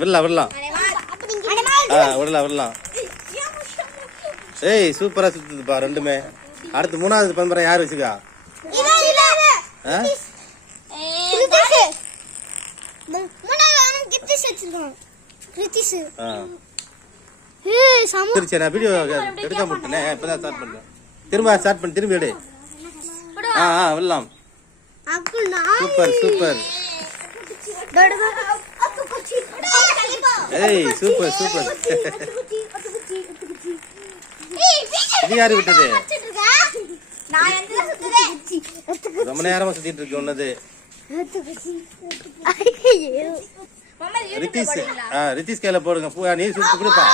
விடலாம் விடலாம். ஆ விடலாம் விடலாம். ஏய் சூப்பரா சுத்துதுப்பா ரெண்டுமே. அடுத்து மூணாவது பண்புறம் யார் வச்சுக்கா சரி நான் வீடியோ எடுக்க மாட்டேனே இப்பதான் ஸ்டார்ட் பண்ணேன் திரும்ப ஸ்டார்ட் பண்ணி திரும்பி எடு. ஆ ஆ விடலாம். சூப்பர் சூப்பர் ஏய் சூப்பர் சூப்பர். இது யாரு விட்டது? ரொம்ப நேரமா சுத்திட்டு இருக்கு ஒன்னது ரித்தீஷ் ஆ ரித்தீஷ் கையில போடுங்க. பூ நீ சுட்டு கொடுப்பா.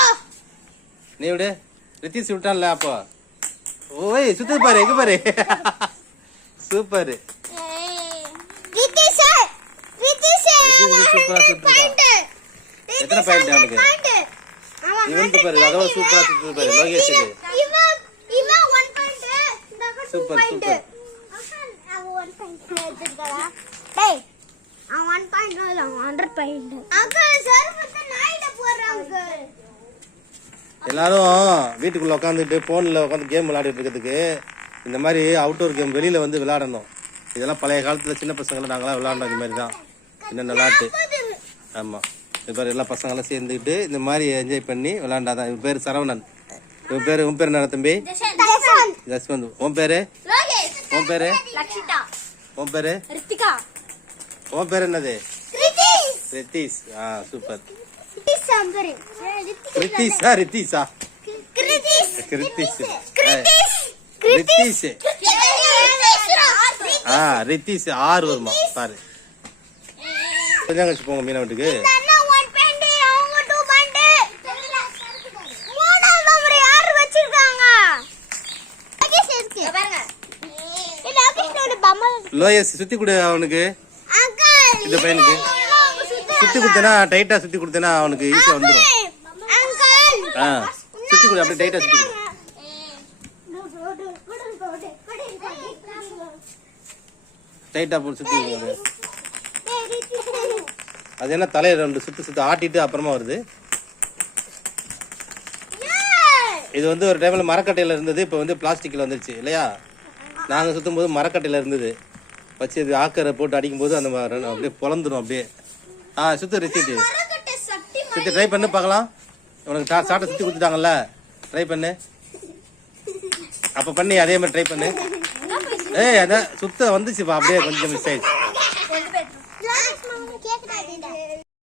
நீ விடு. ரித்தீஷ் விட்டான்ல அப்போ. ஓய் சுத்து பாரு எங்க பாரு? சூப்பர். சூப்பரா எத்தனை பாயிண்ட் அவனுக்கு? இவனுக்கு பாரு அதோட சூப்பரா சூப்பர் சூப்பர். எல்லாரும் வீட்டுக்குள்ள உட்காந்துட்டு போன்ல உட்காந்து கேம் விளையாடிட்டு இருக்கிறதுக்கு இந்த மாதிரி அவுட்டோர் கேம் வெளியில வந்து விளையாடணும். இதெல்லாம் பழைய காலத்துல சின்ன பசங்களை நாங்களாம் விளையாண்டோம் இந்த மாதிரி தான். என்னென்ன விளையாட்டு ஆமா. இது மாதிரி எல்லா பசங்களும் சேர்ந்துக்கிட்டு இந்த மாதிரி என்ஜாய் பண்ணி விளையாண்டாதான். இவன் பேர் சரவணன். இவன் பேர் உன் பேர் என்ன தம்பி? ஜஸ்வந்த். உன் பேரு? உன் பேரு? உன் பேரு? உன் பேர் என்னது? ரித்தீஷ் ஆ சூப்பர். ரித்தீஷா ரித்தீஷா கிருத்திஷ் ரித்தீஷ் ஆ ரித்தீஷ் ஆறு வருமா? பாரு. கொஞ்சம் கழிச்சு போங்க மீன வீட்டுக்கு லோயஸ் சுத்தி கொடு அவனுக்கு இந்த பையனுக்கு சுத்தி கொடுத்தனா டைட்டா சுத்தி கொடுத்தனா அவனுக்கு ஈஸியா வந்துடும் ஆ சுத்தி கொடு அப்படியே டைட்டா சுத்தி கொடு டைட்டா போட்டு சுத்தி கொடு அது என்ன தலையை ரெண்டு சுத்து சுத்து ஆட்டிட்டு அப்புறமா வருது. இது வந்து ஒரு டைம்ல மரக்கட்டையில இருந்தது இப்போ வந்து பிளாஸ்டிக்ல வந்துருச்சு இல்லையா? நாங்க சுத்தும் போது மரக்கட்டையில இருந்தது. வச்சு இது ஆக்கரை போட்டு அடிக்கும் போது அந்த அப்படியே பொழந்துரும் அப்படியே. ஆ சுத்து ரிச்சிட்டு சுத்தி ட்ரை பண்ணு பார்க்கலாம். உனக்கு சா- சாட்டை சுத்தி கொடுத்துட்டாங்கல்ல? ட்ரை பண்ணு. அப்ப பண்ணி அதே மாதிரி ட்ரை பண்ணு. ஏய் அதான் சுத்த வந்துச்சுப்பா அப்படியே கொஞ்சம் மிஸ் ஆயிடுச்சு.